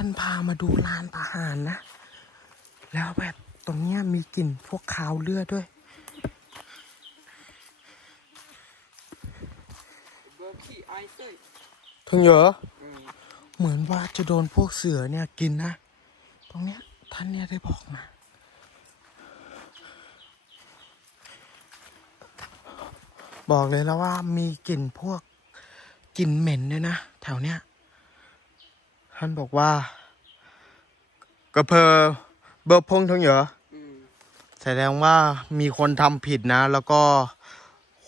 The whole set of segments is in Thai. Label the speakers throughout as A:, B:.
A: านพามาดูลานประหารนะ แล้วแบบตรงเนี้ยมีกลิ่นพวกคาวเลือดด้วย
B: เบอร์ขี้ไอเต้ย
A: ถึงเหรอ
B: อืม
A: เหมือนว่าจะโดนพวกเสือเนี่ยกินนะ ตรงเนี้ยท่านเนี่ยได้บอกมาบอกเลยแล้วว่ามีกลิ่นพวกกลิ่นเหม็นด้วยนะ แถวเนี้ย ท่านบอกว่ากระเพอเบอร์พงทั้งเหรอแสดงว่ามีคนทำผิดนะ แล้วก็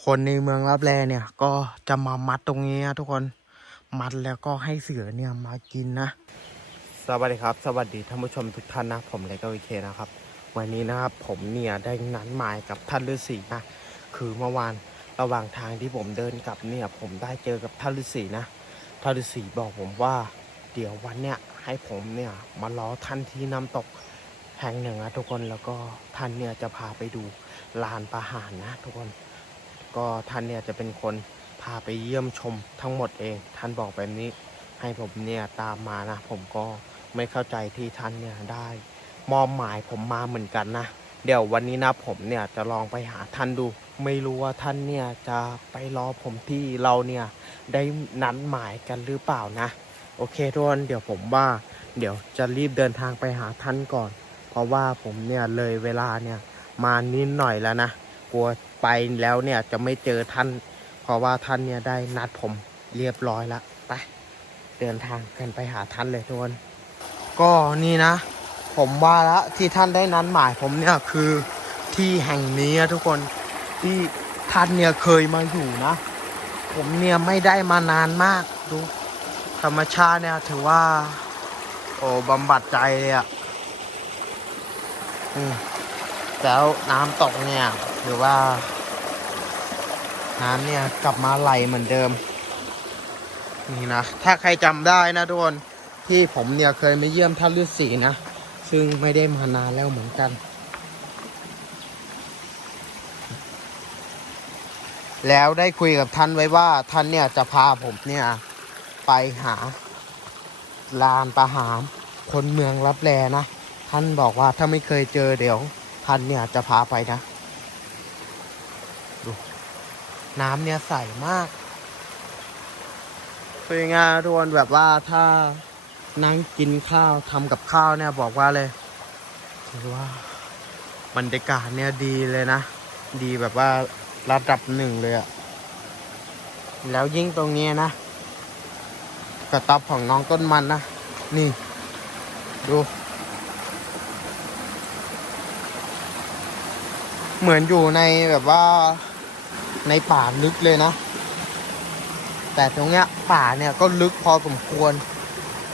A: คนในเมืองรับแลเนี่ย ก็จะมามัดตรงนี้นะทุกคนมัดแล้วก็ให้เสือเนี่ยมากินนะ สวัสดีครับ สวัสดีท่านผู้ชมทุกท่านนะ ผมเลกวิเคนะครับ วันนี้นะครับผมเนี่ยได้นัดหมายกับท่านฤาษีนะ คือเมื่อวานระหว่างทางที่ผมเดินกลับเนี่ย ผมได้เจอกับท่านฤาษีนะท่านฤาษีบอกผมว่า เดี๋ยววันเนี้ยให้ผมเนี่ยมารอท่านที่น้ำตกแห่งหนึ่งนะทุกคนแล้วก็ท่านเนี่ยจะพาไปดูลานประหารนะทุกคนก็ท่านเนี่ยจะเป็นคนพาไปเยี่ยมชมทั้งหมดเอง ท่านบอกแบบนี้ให้ผมเนี่ยตามมานะ ผมก็ไม่เข้าใจที่ท่านเนี่ยได้ มอบหมายผมมาเหมือนกันนะเดี๋ยววันนี้นะผมเนี่ยจะลองไปหาท่านดู ไม่รู้ว่าท่านเนี่ยจะไปรอผมที่เราเนี่ยได้นัดหมายกันหรือเปล่านะ อเคทุกคนเดี๋ยวผมว่า เดี๋ยวจะรีบเดินทางไปหาท่านก่อน เพราะว่าผมเนี่ยเลยเวลาเนี่ยมานิดหน่อยแล้วนะกลัวไปแล้วเนี่ยจะไม่เจอท่าน เพราะว่าท่านเนี่ยได้นัดผมเรียบร้อยแล้วไปเดินทางกันไปหาท่านเลยทุกคนก็นี่นะ ผมว่าแล้วที่ท่านได้นัดหมายผมเนี่ยคือที่แห่งนี้ทุกคนที่ท่านเนี่ยเคยมาอยู่นะ ผมเนี่ยไม่ได้มานานมากดู ธรรมชาติเนี่ยถือว่า โอ้บำบัดใจเลยอะอืมแล้วน้ำตกเนี่ยหรือว่า น้ำเนี่ยกลับมาไหลเหมือนเดิม นี่นะ ถ้าใครจำได้นะทุกคนที่ผมเนี่ยเคยมาเยี่ยมท่านฤาษีนะ ซึ่งไม่ได้มานานแล้วเหมือนกัน แล้วได้คุยกับท่านไว้ว่าท่านเนี่ยจะพาผมเนี่ย ไปหาลานประหารคนเมืองรับแลนะ ท่านบอกว่าถ้าไม่เคยเจอเดี๋ยว ท่านเนี่ยจะพาไปนะ ดู น้ำเนี่ยใสมากคือยังานทุกคนแบบว่าถ้านั่งกินข้าวทำกับข้าวเนี่ยบอกว่าเลยถือว่าบรรยากาศเนี่ยดีเลยนะ ดีแบบว่าระดับหนึ่งเลยอะแล้วยิ่งตรงนี้นะ กระต๊อบของน้องต้นมันนะ นี่ ดู เหมือนอยู่ในแบบว่าในป่าลึกเลยนะ แต่ตรงเนี้ยป่าเนี่ยก็ลึกพอสมควร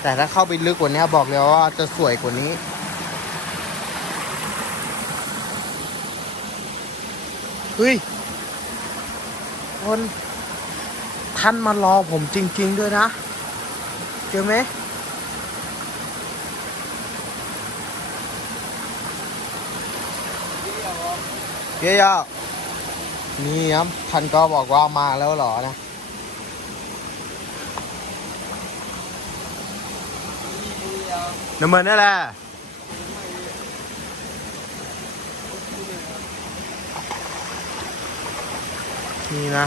A: แต่ถ้าเข้าไปลึกกว่านี้บอกเลยว่าจะสวยกว่านี้เฮ้ยคนท่านมารอผมจริง ๆ ด้วยนะ เจอไหมเยอะๆนี่ครับท่านก็บอกว่ามาแล้วเหรอนะน้ำมันนั่นแหละนี่นะ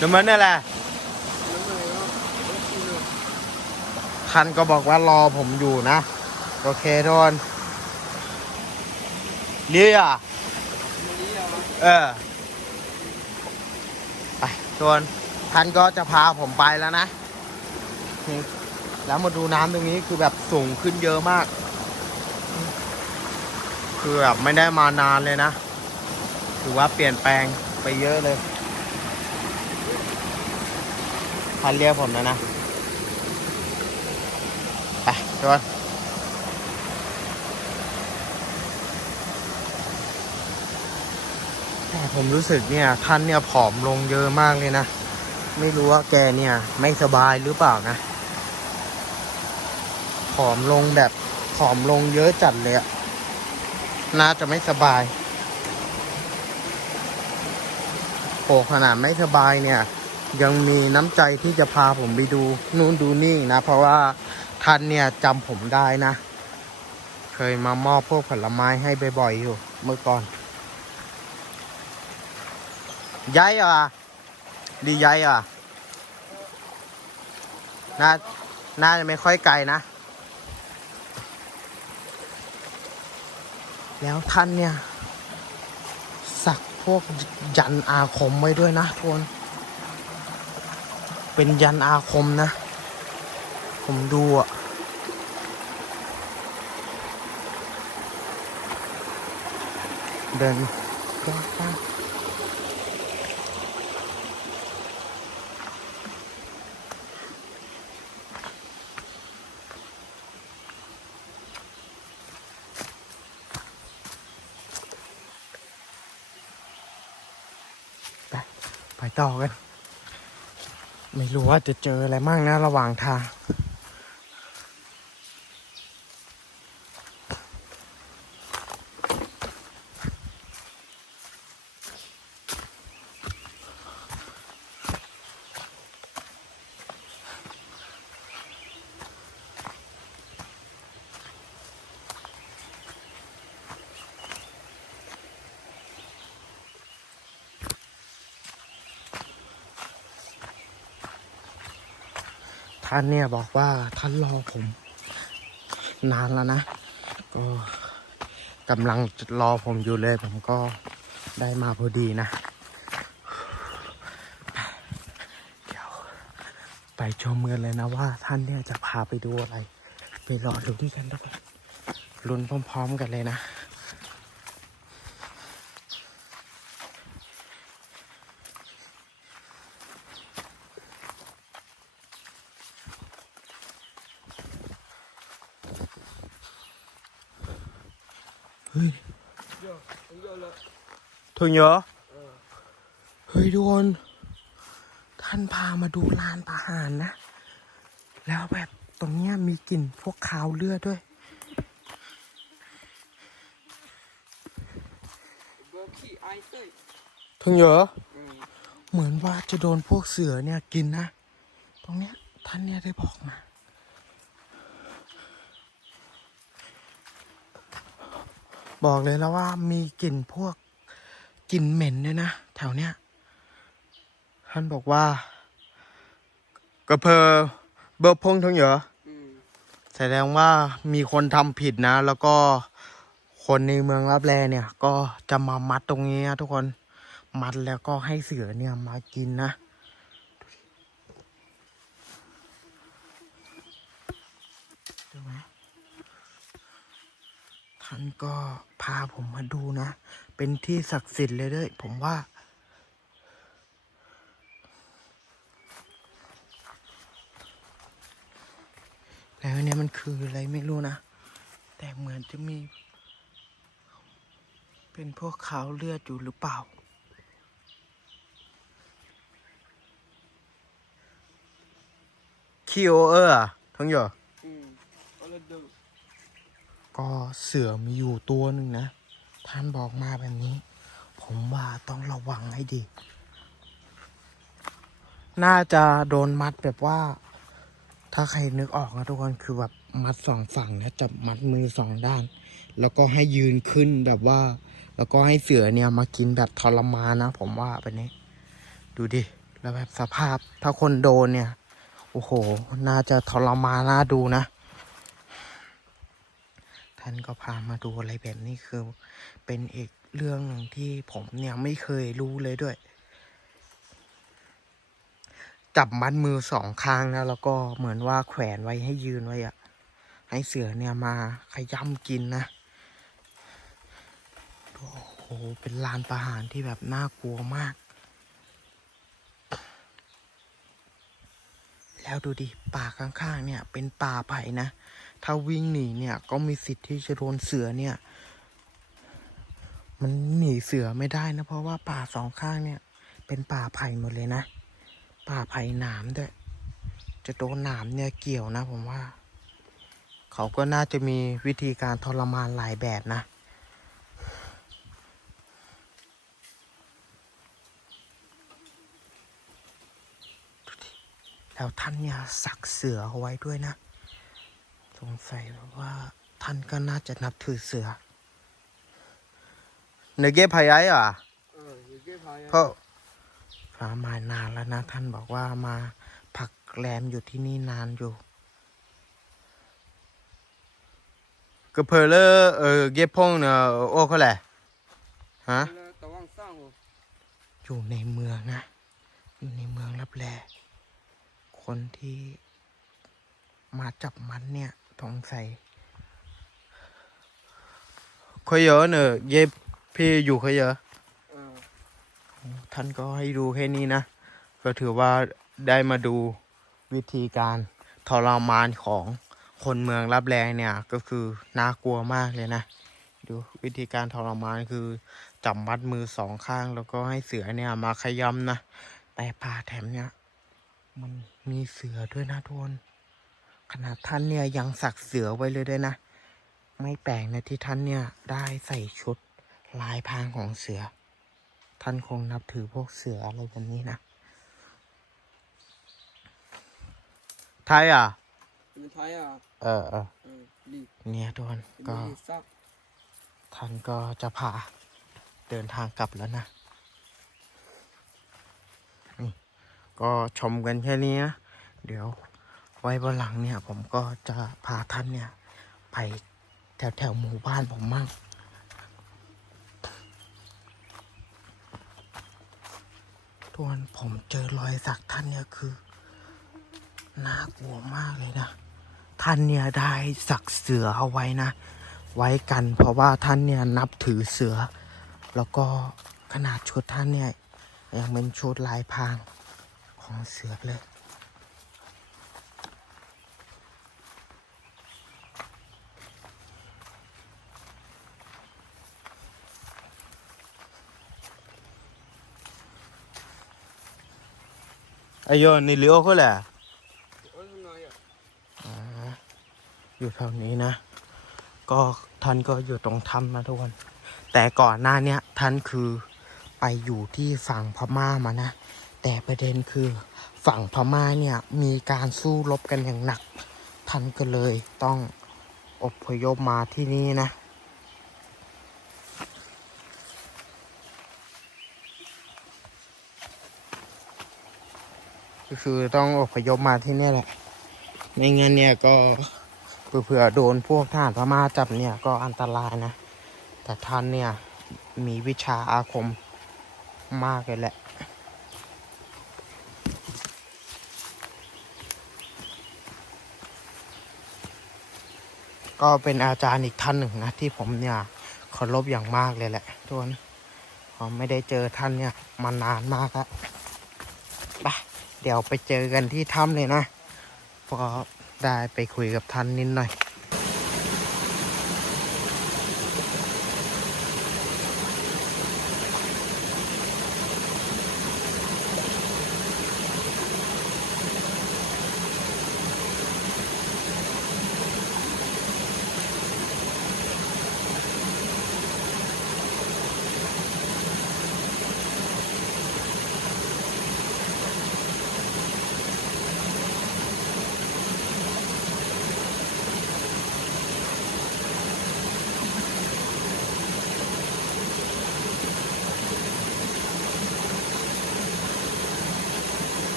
A: น้ำมันนั่นแหละ ท่านก็บอกว่ารอผมอยู่นะ โอเคทุกคนเรียอะเออ ไปทุกคนท่านก็จะพาผมไปแล้วนะแล้วมาดูน้ำตรงนี้คือแบบสูงขึ้นเยอะมาก คือแบบไม่ได้มานานเลยนะ ถือว่าเปลี่ยนแปลงไปเยอะเลยท่านเรียกผมแล้วนะ ไปทุกคนแต่ผมรู้สึกเนี่ยท่านเนี่ยผอมลงเยอะมากเลยนะ ไม่รู้ว่าแกเนี่ยไม่สบายหรือเปล่านะ ผอมลงแบบผอมลงเยอะจัดเลยอะน่าจะไม่สบายโอ้ขนาดไม่สบายเนี่ย ยังมีน้ำใจที่จะพาผมไปดูนู่นดูนี่นะ เพราะว่า ท่านเนี่ยจำผมได้นะ เคยมามอบพวกผลไม้ให้บ่อยๆอยู่ เมื่อก่อนย้ายเหรอะดีย้ายเหรอะน่าน่าจะไม่ค่อยไกลนะ แล้วท่านเนี่ย สักพวกยันอาคมไว้ด้วยนะทุกคนเป็นยันอาคมนะ ผมดูอะเดินยากมากไปไปต่อกัน ไม่รู้ว่าจะเจออะไรมั่งนะระหว่างทาง ท่านเนี่ยบอกว่าท่านรอผม นานแล้วนะ ก็กำลังรอผมอยู่เลย ผมก็ได้มาพอดีนะ เดี๋ยว ไปชมกันเลยนะว่าท่านเนี่ยจะพาไปดูอะไร ไปรอดูด้วยกันทุกคนลุ้นพร้อม ๆ กันเลยนะ เฮ้ย
B: Giờ, bây giờ là
A: ถึงเยอะเฮ้ยทุกคน ท่านพามาดูลานประหารนะ แล้วแบบตรงเนี้ยมีกลิ่นพวกคาวเลือดด้วยถึงเยอะเหมือนว่าจะโดนพวกเสือเนี่ยกินนะ ตรงเนี้ยท่านเนี่ยได้บอกมา บอกเลยแล้วว่ามีกลิ่นพวกกลิ่นเหม็นด้วยนะ แถวเนี้ย ท่านบอกว่ากระเพอเบอร์พงทั้งเหรอ
B: Ừ.
A: แสดงว่ามีคนทำผิดนะ แล้วก็คนในเมืองรับแลเนี่ย ก็จะมามัดตรงนี้นะทุกคนมัดแล้วก็ให้เสือเนี่ยมากินนะดูไหม ท่านก็พาผมมาดูนะ เป็นที่ศักดิ์สิทธิ์เลยด้วย ผมว่า แล้วเนี่ยมันคืออะไรไม่รู้นะ แต่เหมือนจะมี เป็นพวกเขาเลือดอยู่หรือเปล่าคีโอเออร์ทั้งหรอ
B: Ừ. Đó là được
A: ก็เสือมีอยู่ตัวหนึ่งนะ ท่านบอกมาแบบนี้ ผมว่าต้องระวังให้ดี น่าจะโดนมัดแบบว่า ถ้าใครนึกออกนะทุกคนคือแบบมัดสองฝั่งนะจับมัดมือสองด้าน แล้วก็ให้ยืนขึ้นแบบว่า แล้วก็ให้เสือเนี่ยมากินแบบทรมานนะ ผมว่าแบบนี้ ดูดิแล้วแบบสภาพถ้าคนโดนเนี่ย โอ้โห น่าจะทรมานน่าดูนะ ท่านก็พามาดูอะไรแบบนี้คือ เป็นอีกเรื่องหนึ่งที่ผมเนี่ยไม่เคยรู้เลยด้วย จับมัดมือสองข้างนะแล้วก็เหมือนว่าแขวนไว้ให้ยืนไว้อะให้เสือเนี่ยมาขย้ำกินนะโอ้โหเป็นลานประหารที่แบบน่ากลัวมาก แล้วดูดิป่าข้างๆเนี่ยเป็นป่าไผ่นะ ถ้าวิ่งหนีเนี่ยก็มีสิทธิ์ที่จะโดนเสือเนี่ย มันหนีเสือไม่ได้นะ เพราะว่าป่าสองข้างเนี่ย เป็นป่าไผ่หมดเลยนะ ป่าไผ่หนามด้วย จะโดนหนามเนี่ยเกี่ยวนะผมว่า เขาก็น่าจะมีวิธีการทรมานหลายแบบนะแล้วท่านเนี่ยสักเสือเอาไว้ด้วยนะ งสัยแบบว่าท่านก็น่าจะนับถือเสือเนเก็บพายายอะ
B: เอออยู่เก็บพาย
A: เพราะพามานานแล้วนะ ท่านบอกว่ามาพักแรมอยู่ที่นี่นานอยู่ก็เพอเลอเออเก็บพงเนอะโอ้เขาแหละฮะ
B: แล้วตะวังสร้างโห
A: อยู่ในเมืองนะ อยู่ในเมืองรับแลคนที่มาจับมันเนี่ย สงสัยเขาเยอะเนอะเย็บพี่อยู่เขาเยอะท่านก็ให้ดูแค่นี้นะ ก็ถือว่าได้มาดูวิธีการทรมานของคนเมืองรับแรงเนี่ย ก็คือน่ากลัวมากเลยนะ ดูวิธีการทรมานคือจับมัดมือสองข้าง แล้วก็ให้เสือเนี่ยมาขยำนะ แต่ป่าแถมเนี่ยมันมีเสือด้วยนะทุกคน ขนาดท่านเนี่ยยังสักเสือไว้เลยด้วยนะ ไม่แปลกนะที่ท่านเนี่ยได้ใส่ชุดลายพรางของเสือ ท่านคงนับถือพวกเสืออะไรแบบนี้นะไทยอะ
B: เป็นไทยอะ
A: เออเออ
B: เออดี
A: เนี่ยทุกคน
B: เป็น
A: ก็
B: ดีซัก
A: ท่านก็จะพาเดินทางกลับแล้วนะนี่ก็ชมกันแค่นี้นะเดี๋ยว ไว้วันหลังเนี่ย ผมก็จะพาท่านเนี่ย ไปแถวแถวหมู่บ้านผมมั่งทวนผมเจอรอยสักท่านเนี่ยคือน่ากลัวมากเลยนะ ท่านเนี่ยได้สักเสือเอาไว้นะ ไว้กันเพราะว่าท่านเนี่ยนับถือเสือ แล้วก็ขนาดชุดท่านเนี่ยยังเป็นชุดลายพรางของเสือเลย อยนี่เลี้ยวเขาแหละ
B: โอ้ยมันน้อยอะ
A: อยู่แถวนี้นะ ก็ท่านก็อยู่ตรงถ้ำนะทุกคน แต่ก่อนหน้าเนี้ยท่านคือไปอยู่ที่ฝั่งพม่ามานะ แต่ประเด็นคือฝั่งพม่าเนี่ยมีการสู้รบกันอย่างหนัก ท่านก็เลยต้องอพยพมาที่นี่นะ ก็คือต้องอพยพมาที่นี่แหละ ไม่งั้นเนี่ยก็เผื่อโดนพวกทหารพม่าจับเนี่ยก็อันตรายนะ แต่ท่านเนี่ยมีวิชาอาคมมากเลยแหละก็เป็นอาจารย์อีกท่านหนึ่งนะ ที่ผมเนี่ยเคารพอย่างมากเลยแหละทุกคนผมไม่ได้เจอท่านเนี่ยมานานมากแล้ว เดี๋ยวไปเจอกันที่ถ้ำเลยนะพอได้ไปคุยกับท่านนิดหน่อย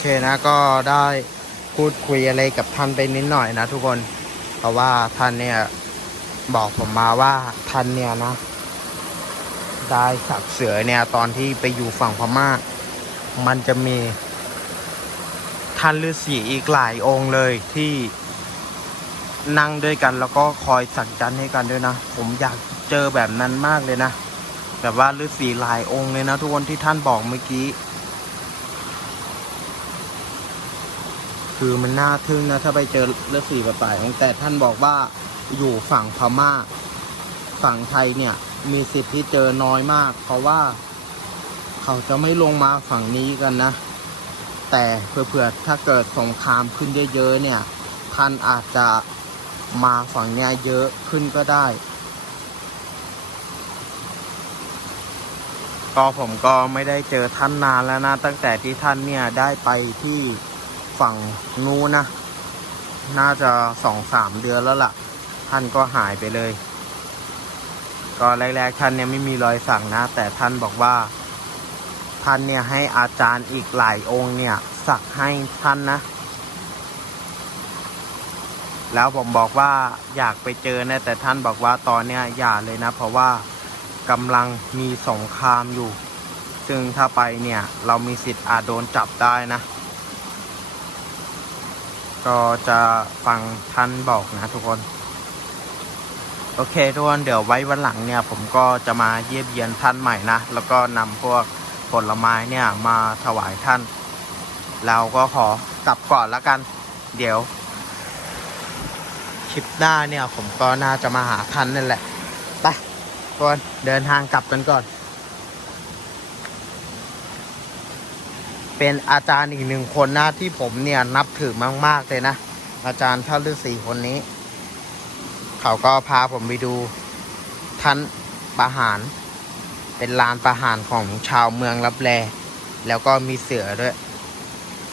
A: เคนะก็ได้พูดคุยอะไรกับท่านไปนิดหน่อยนะทุกคน เพราะว่าท่านเนี่ยบอกผมมาว่าท่านเนี่ยนะ ได้สักเสือเนี่ยตอนที่ไปอยู่ฝั่งพม่า มันจะมี ท่านฤาษีอีกหลายองค์เลยที่นั่งด้วยกันแล้วก็คอยสั่งจันให้กันด้วยนะ ผมอยากเจอแบบนั้นมากเลยนะ แบบว่าฤาษีหลายองค์เลยนะทุกคนที่ท่านบอกเมื่อกี้ คือมันน่าทึ่งนะถ้าไปเจอฤาษีแบบป่ายแต่ท่านบอกว่าอยู่ฝั่งพม่า ฝั่งไทยเนี่ย มีสิทธิ์ที่เจอน้อยมาก เพราะว่า เขาจะไม่ลงมาฝั่งนี้กันนะ แต่เผื่อถ้าเกิดสงครามขึ้นเยอะๆเนี่ย ท่านอาจจะมาฝั่งเนี้ยเยอะขึ้นก็ได้ ก็ผมก็ไม่ได้เจอท่านนานแล้วนะ ตั้งแต่ที่ท่านเนี่ยได้ไปที่ ฝั่งนู้นนะ น่าจะสองสามเดือนแล้วล่ะ ท่านก็หายไปเลย ก็แรกๆท่านเนี่ยไม่มีรอยสักนะ แต่ท่านบอกว่า ท่านเนี่ยให้อาจารย์อีกหลายองค์เนี่ย สักให้ท่านนะ แล้วผมบอกว่าอยากไปเจอนะแต่ท่านบอกว่าตอนเนี้ยอย่าเลยนะ เพราะว่ากำลังมีสงครามอยู่ ซึ่งถ้าไปเนี่ย เรามีสิทธิ์อาจโดนจับได้นะ ก็จะฟังท่านบอกนะทุกคน โอเคทุกคนเดี๋ยวไว้วันหลังเนี่ย ผมก็จะมาเยี่ยมเยียนท่านใหม่นะ แล้วก็นำพวกผลไม้เนี่ยมาถวายท่าน เราก็ขอกลับก่อนแล้วกัน เดี๋ยวคลิปหน้าเนี่ย ผมก็น่าจะมาหาท่านนั่นแหละไปทุกคนเดินทางกลับกันก่อน เป็นอาจารย์อีกหนึ่งคนนะที่ผมเนี่ยนับถือมากๆเลยนะ อาจารย์ท่านฤาษีคนนี้ เขาก็พาผมไปดูท่านประหาร เป็นลานประหารของชาวเมืองรับแลแล้วก็มีเสือด้วย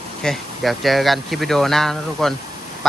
A: โอเค เดี๋ยวเจอกันคลิปวิดีโอหน้านะทุกคน ไป